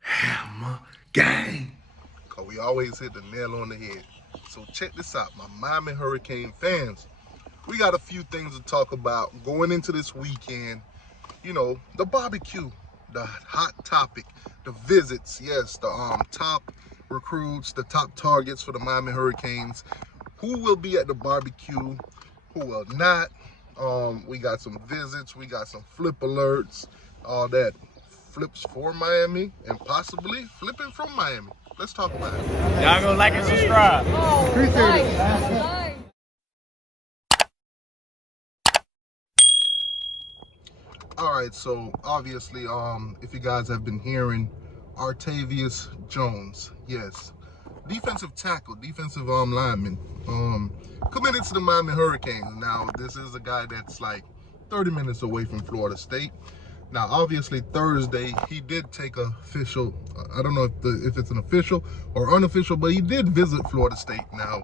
Hammer gang. Cause we always hit the nail on the head. So check this out, my Miami Hurricane fans. We got a few things to talk about going into this weekend. You know, the barbecue, the hot topic, the visits, yes, the top recruits, the top targets for the Miami Hurricanes. Who will be at the barbecue, who will not. We got some visits, we got some flip alerts, all that. Flips for Miami and possibly flipping from Miami. Let's talk about it. Y'all go like and subscribe. Appreciate it. All right, so obviously, if you guys have been hearing, Artavius Jones, yes, defensive tackle, defensive lineman, committed to the Miami Hurricanes. Now, this is a guy that's like 30 minutes away from Florida State. Now, obviously, Thursday, he did take a official, I don't know if it's an official or unofficial, but he did visit Florida State. Now,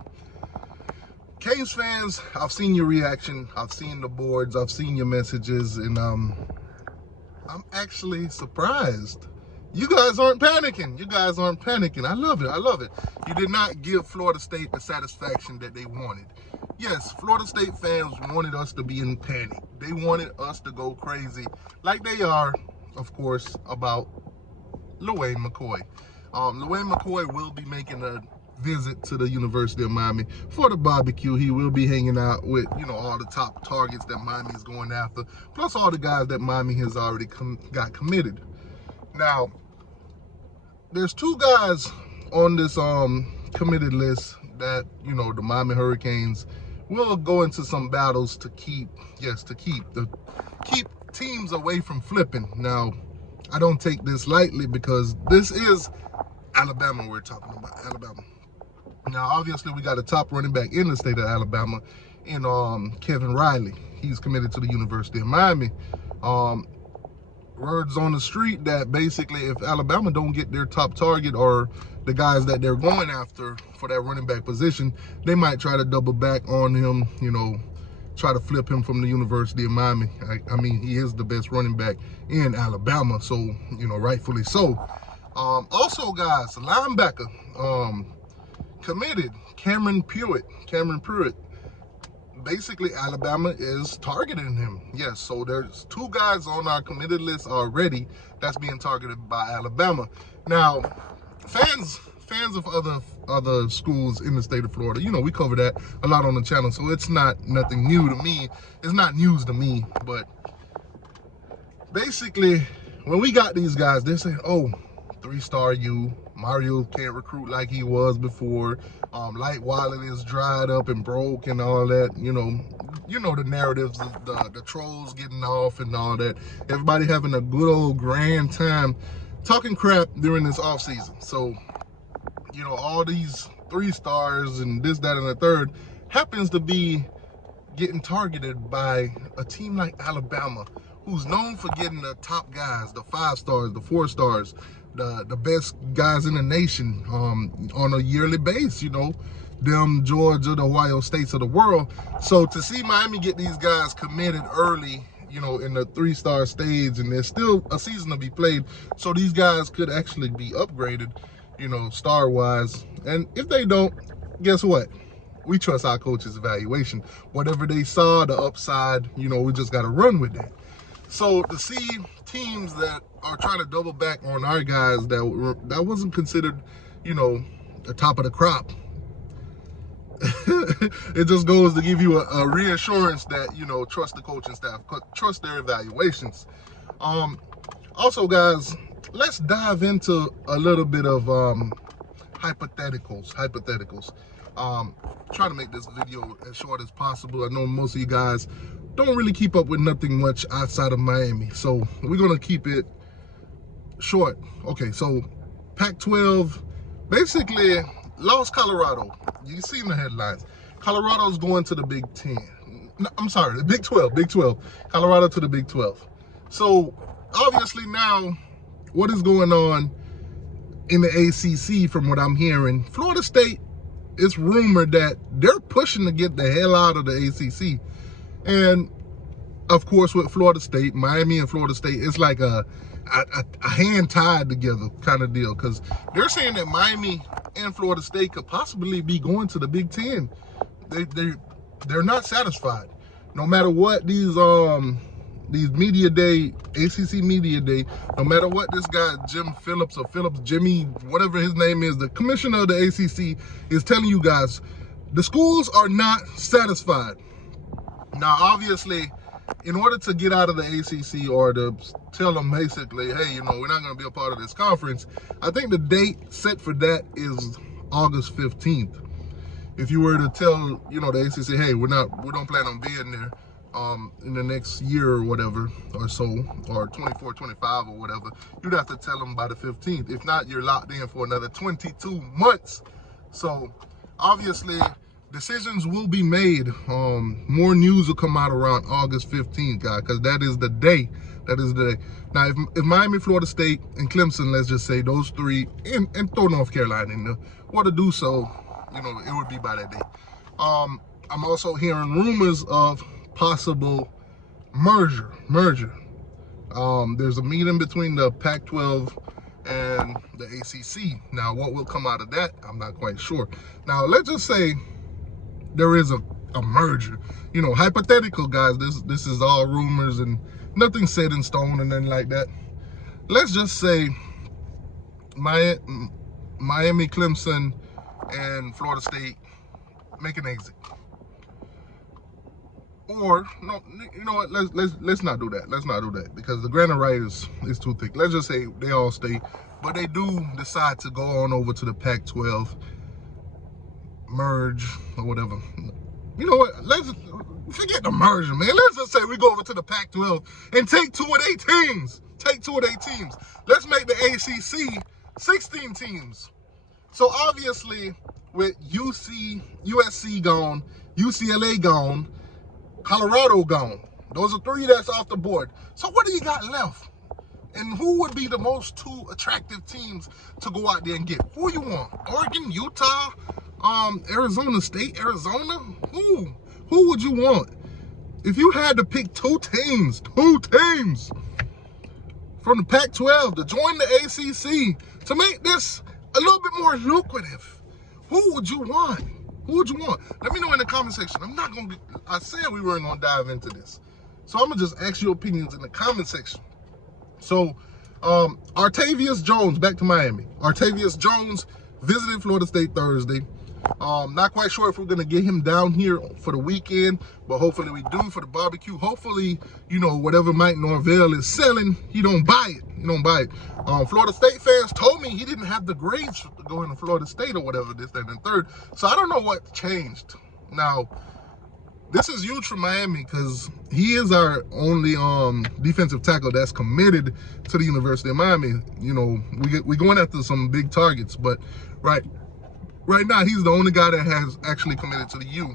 Canes fans, I've seen your reaction. I've seen the boards. I've seen your messages. And I'm actually surprised. You guys aren't panicking. You guys aren't panicking. I love it. I love it. You did not give Florida State the satisfaction that they wanted. Yes, Florida State fans wanted us to be in panic. They wanted us to go crazy, like they are, of course, about LaWayne McCoy. LaWayne McCoy will be making a visit to the University of Miami for the barbecue. He will be hanging out with, you know, all the top targets that Miami is going after, plus all the guys that Miami has already got committed. Now, there's two guys on this committed list that, you know, the Miami Hurricanes will go into some battles to keep teams away from flipping. Now, I don't take this lightly because this is Alabama we're talking about, Alabama. Now, obviously, we got a top running back in the state of Alabama in Kevin Riley. He's committed to the University of Miami. Words on the street that basically if Alabama don't get their top target or the guys that they're going after for that running back position, they might try to double back on him, you know, try to flip him from the University of Miami. I mean, he is the best running back in Alabama, so, you know, rightfully so. Also, guys, linebacker, committed, Cameron Pruitt. Basically, Alabama is targeting him. Yes, so there's two guys on our committed list already that's being targeted by Alabama. Now, fans of other schools in the state of Florida, you know, we cover that a lot on the channel, so it's not nothing new to me. It's not news to me, but basically, when we got these guys, they're saying, oh, 3-star U, Mario can't recruit like he was before. Light Wallet is dried up and broke and all that. You know the narratives, the trolls getting off and all that. Everybody having a good old grand time talking crap during this off season. So, you know, all these 3-stars and this, that, and the third happens to be getting targeted by a team like Alabama, who's known for getting the top guys, the 5-stars, the 4-stars, the best guys in the nation on a yearly base, you know, them Georgia, the Ohio States of the world. So to see Miami get these guys committed early, you know, in the 3-star stage, and there's still a season to be played, so these guys could actually be upgraded, you know, star-wise. And if they don't, guess what? We trust our coach's evaluation. Whatever they saw, the upside, you know, we just got to run with that. So to see teams that are trying to double back on our guys that wasn't considered, you know, the top of the crop, it just goes to give you a reassurance that, you know, trust the coaching staff, trust their evaluations. Also, guys, let's dive into a little bit of hypotheticals. Try to make this video as short as possible. I know most of you guys don't really keep up with nothing much outside of Miami, so we're gonna keep it short. Okay, so Pac-12 basically lost Colorado. You've seen the headlines. Colorado's going to the Big 10. No, I'm sorry, the Big 12. Colorado to the Big 12. So obviously now, what is going on in the ACC? From what I'm hearing, Florida State, it's rumored that they're pushing to get the hell out of the ACC. And of course, with Florida State, Miami and Florida State, it's like a a hand tied together kind of deal, because they're saying that Miami and Florida State could possibly be going to the Big Ten. They're not satisfied, no matter what these media day, ACC media day, no matter what this guy Jim Phillips or Phillips Jimmy, whatever his name is, the commissioner of the ACC is telling you guys, the schools are not satisfied. Now, obviously, in order to get out of the ACC or to tell them basically, hey, you know, we're not going to be a part of this conference, I think the date set for that is August 15th. If you were to tell, you know, the ACC, hey, we don't plan on being there in the next year or whatever or so, or 24, 25 or whatever, you'd have to tell them by the 15th. If not, you're locked in for another 22 months. So obviously, decisions will be made. More news will come out around August 15th, guys, because that is the day. That is the day. Now, if Miami, Florida State, and Clemson, let's just say those three, and throw North Carolina in there, were to do so, you know, it would be by that day. I'm also hearing rumors of possible merger. There's a meeting between the Pac-12 and the ACC. Now, what will come out of that, I'm not quite sure. Now, let's just say there is a merger. You know, hypothetical, guys. This is all rumors and nothing set in stone and nothing like that. Let's just say Miami, Clemson, and Florida State make an exit. Or no, you know what? Let's not do that. Let's not do that, because the granite right is too thick. Let's just say they all stay, but they do decide to go on over to the Pac-12, merge or whatever. You know what? Let's forget the merger, man. Let's just say we go over to the Pac-12 and take two of their teams. Let's make the ACC 16 teams. So obviously, with USC gone, UCLA gone, Colorado gone. Those are three that's off the board. So what do you got left? And who would be the most two attractive teams to go out there and get? Who you want? Oregon, Utah, Arizona State, Arizona? Who would you want? If you had to pick two teams from the Pac-12 to join the ACC to make this a little bit more lucrative, who would you want? Who would you want? Let me know in the comment section. I said we weren't gonna dive into this, so I'm gonna just ask your opinions in the comment section. So, Artavius Jones, back to Miami. Artavius Jones visited Florida State Thursday. Not quite sure if we're gonna get him down here for the weekend, but hopefully we do for the barbecue. Hopefully, you know, whatever Mike Norvell is selling, he don't buy it. Florida State fans told me he didn't have the grades to go into Florida State or whatever, this, that, and third. So I don't know what changed. Now, this is huge for Miami because he is our only defensive tackle that's committed to the University of Miami. You know, we're going after some big targets, but right now he's the only guy that has actually committed to the U.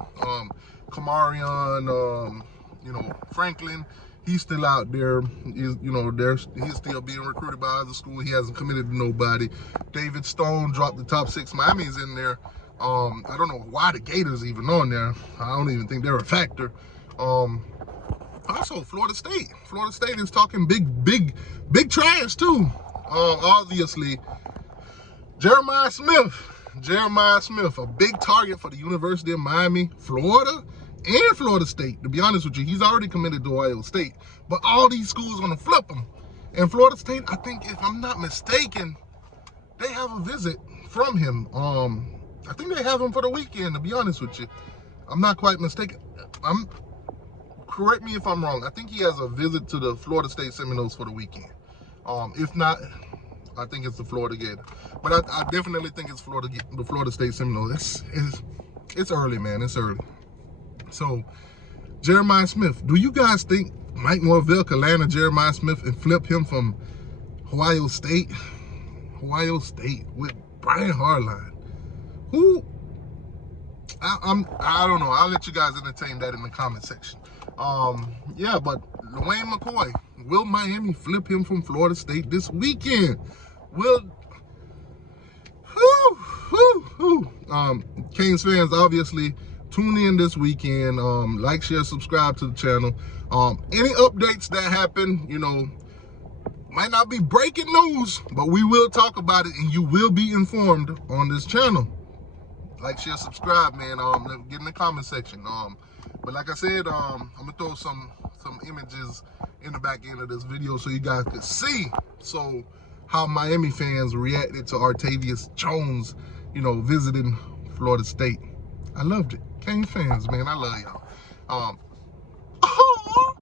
Kamarion, you know, Franklin, he's still out there. He's still being recruited by other schools. He hasn't committed to nobody. David Stone dropped the top 6. Miami's in there. I don't know why the Gators even on there. I don't even think they're a factor. Also, Florida State. Florida State is talking big trash too. Obviously, Jeremiah Smith, a big target for the University of Miami, Florida, and Florida State. To be honest with you, he's already committed to Ohio State, but all these schools are gonna flip him. And Florida State, I think, if I'm not mistaken, they have a visit from him. I think they have him for the weekend, to be honest with you. I'm not quite mistaken. Correct me if I'm wrong. I think he has a visit to the Florida State Seminoles for the weekend. If not, I think it's the Florida Gator. But I definitely think it's the Florida State Seminoles. It's early, man. It's early. So, Jeremiah Smith. Do you guys think Mike Norvell could land a Jeremiah Smith and flip him from Ohio State with Brian Harline? Who? I don't know. I'll let you guys entertain that in the comment section. Yeah, but Dwayne McCoy, will Miami flip him from Florida State this weekend? Canes fans, obviously, tune in this weekend. Like, share, subscribe to the channel. Any updates that happen, you know, Might not be breaking news, but we will talk about it and you will be informed on this channel. Like, share, subscribe, man. Get in the comment section. But like I said, I'm gonna throw some images in the back end of this video so you guys could see how Miami fans reacted to Artavius Jones, you know, visiting Florida State. I loved it. Cane fans, man, I love y'all.